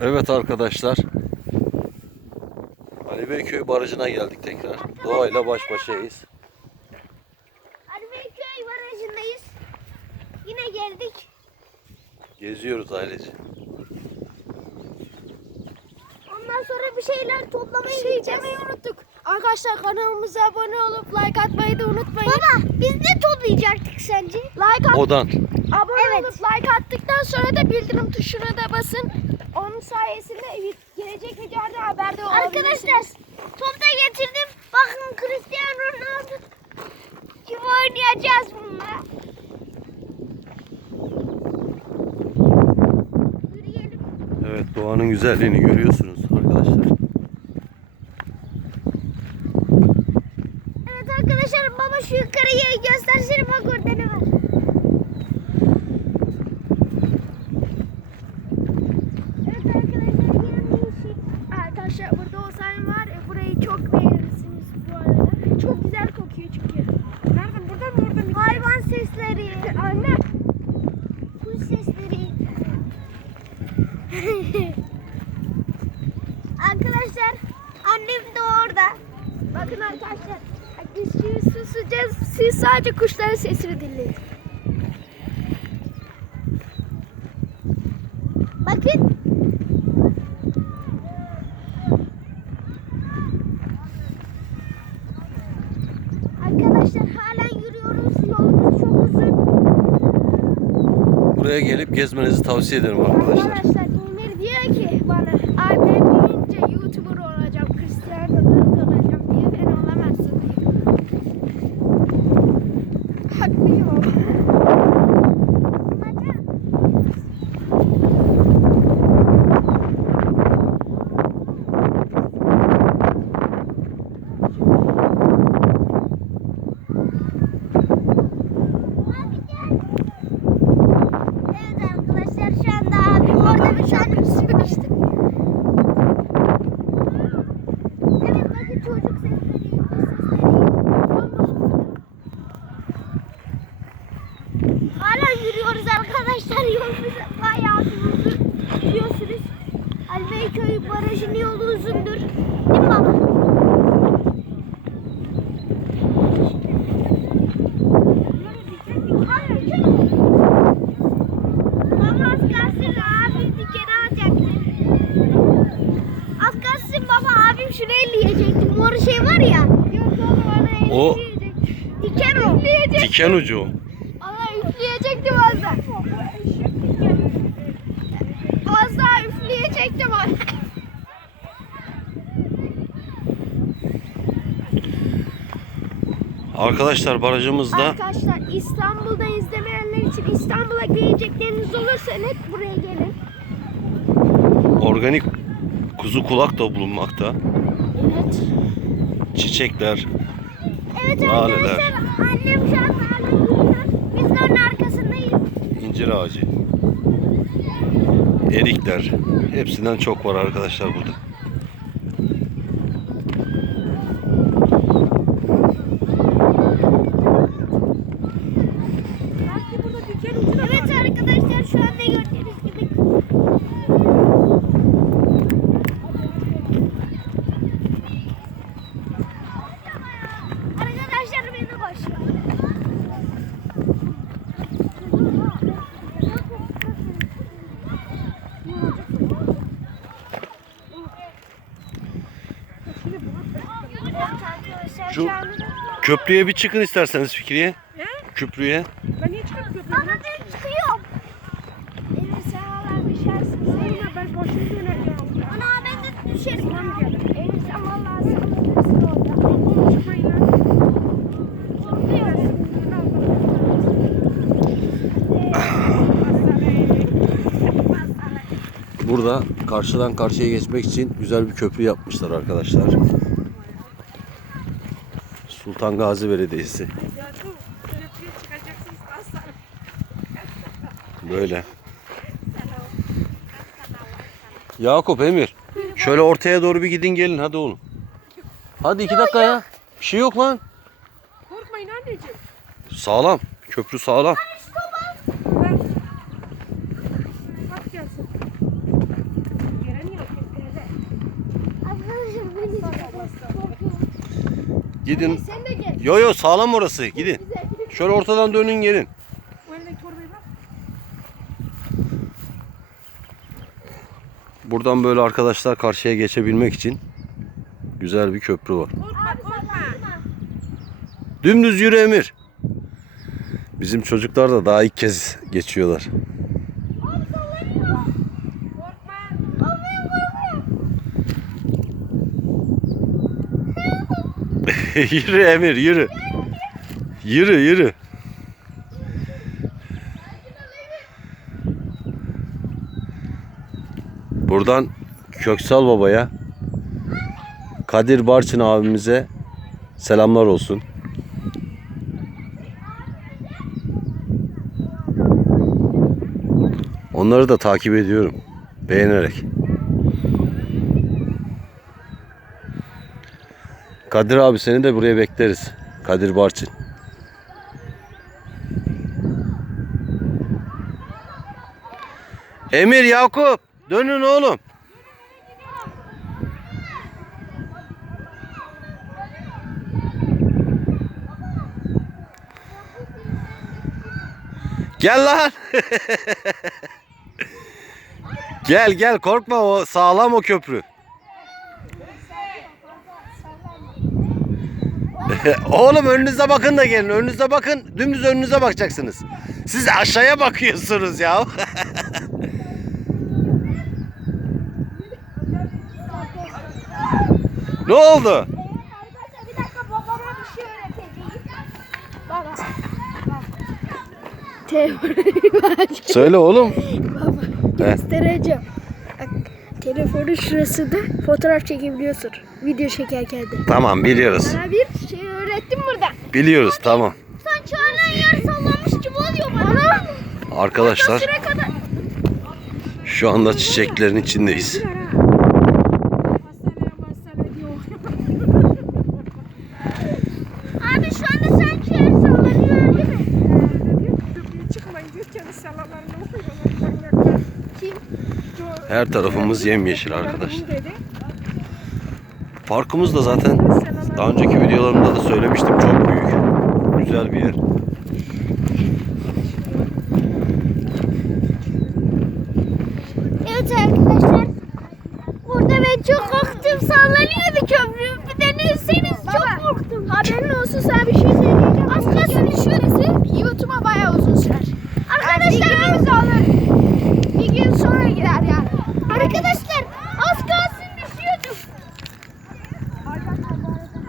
Evet arkadaşlar. Ali Beyköy Barajı'na geldik tekrar. Doğayla baş başayız. Armeköy barajındayız. Yine geldik. Geziyoruz ailece. Ondan sonra bir şeyler toplamayı Şey gideceğiz. unuttuk. Arkadaşlar kanalımıza abone olup like atmayı da unutmayın. Baba biz ne toplayacaktık sence? Like at, Odan. abone Evet. olup like attıktan sonra da bildirim tuşuna da basın. Onun sayesinde gelecek videolarda haberde olabilirsiniz. Arkadaşlar top da getirdim. Bakın Cristiano Ronaldo gibi oynayacağız bununla. Evet doğanın güzelliğini görüyorsunuz arkadaşlar. Evet arkadaşlar baba şu yukarıyı göstersene bak orada ne var. Evet arkadaşlar yine bir şey. Arkadaşlar burada Osayin var. E, burayı çok beğenirsiniz bu arada. Çok güzel kokuyor çünkü. Nereden? Buradan mı? Oradan mı? Hayvan sesleri, Anne. kuş sesleri. arkadaşlar annem de orada. Bakın arkadaşlar. Biz şimdi susacağız. Siz sadece kuşların sesini dinleyin. Bakın. Arkadaşlar halen yürüyoruz. Yolumuz çok uzun. Buraya gelip gezmenizi tavsiye ederim arkadaşlar. Arkadaşlar Emir diyor ki bana ay ben büyüyünce YouTuber olacağım, Cristiano Ronaldo olacağım diye ben olamazsın diyor. Haklıyım. Evet arkadaşlar şu anda abim orada bir tane sürmüştü. Evet bakın çocuk sesleri, sesleri. Hala yürüyoruz arkadaşlar. Yolumuz bayağı bir uzun. Biliyorsunuz. Barajı'nın yolu uzundur. Değil mi baba? Baba az kalsın abim dikeni alacaktı. Az kalsın baba abim şunu elleyecekti. Mor şey var ya. Yok oğlum bana O Diken o. diken ucu. o. Allah üfleyecektim az daha. Az daha üfleyecektim az. Arkadaşlar barajımızda Arkadaşlar İstanbul'da izlemeyenler için İstanbul'a gelecekleriniz olursa net buraya gelin. organik kuzu kulak da bulunmakta. Evet. Çiçekler, Evet Laleler. arkadaşlar annem şu an hala. Biz de onun arkasındayız. incir ağacı, erikler. Hepsinden çok var arkadaşlar burada. Evet arkadaşlar şu anda gördüğünüz gibi. Arkadaşlar beni koş. Evet arkadaşlar Şu- Köprüye bir çıkın isterseniz Fikriye. Köprüye. Ben niye çıkıp Baba ben çıkıyorum. Evet sen valla düşersin. Sonra ben boşuna döneceğim. Ana ben de düşerim. Evet sen valla sallanırsın orada. Korkuyorum. Burada karşıdan karşıya geçmek için güzel bir köprü yapmışlar arkadaşlar. Sultan Gazi Belediyesi. Böyle. Yakup Emir. Şöyle ortaya doğru bir gidin gelin hadi oğlum. Hadi iki dakika ya. Bir şey yok lan. Korkmayın anneciğim. Sağlam. Köprü sağlam. Arkadaşlar beni Gidin. Sen de gel. Yo yo sağlam orası. Gidin. Şöyle ortadan dönün gelin. O elindeki torbayı bak. Buradan böyle arkadaşlar karşıya geçebilmek için güzel bir köprü var. Korkma korkma. Dümdüz yürü Emir. Bizim çocuklar da daha ilk kez geçiyorlar. yürü Emir yürü. Yürü yürü. Buradan Köksal Baba'ya Kadir Barçın abimize selamlar olsun. Onları da takip ediyorum. Beğenerek. Kadir abi seni de buraya bekleriz. Kadir Barçın. Emir Yakup dönün oğlum. Gel lan. gel gel korkma o sağlam o köprü. Oğlum önünüze bakın da gelin. Önünüze bakın. Dümdüz önünüze bakacaksınız. Siz aşağıya bakıyorsunuz ya. ne oldu? Söyle oğlum. Baba göstereceğim. Telefonun şurasında fotoğraf çekebiliyorsun. Video çekerken de. Tamam biliyoruz. Sana bir şey öğrettim burada. Biliyoruz tamam. Sen çağıran yer sallamış gibi oluyor bana. Arkadaşlar şu anda çiçeklerin içindeyiz. Abi şu anda sanki yer sallanıyor değil mi? Çıkmayın diyor kendi salalarını okuyorlar. Kim? Her tarafımız yemyeşil arkadaşlar. Parkımız da zaten daha önceki videolarımda da söylemiştim çok büyük. Güzel bir yer.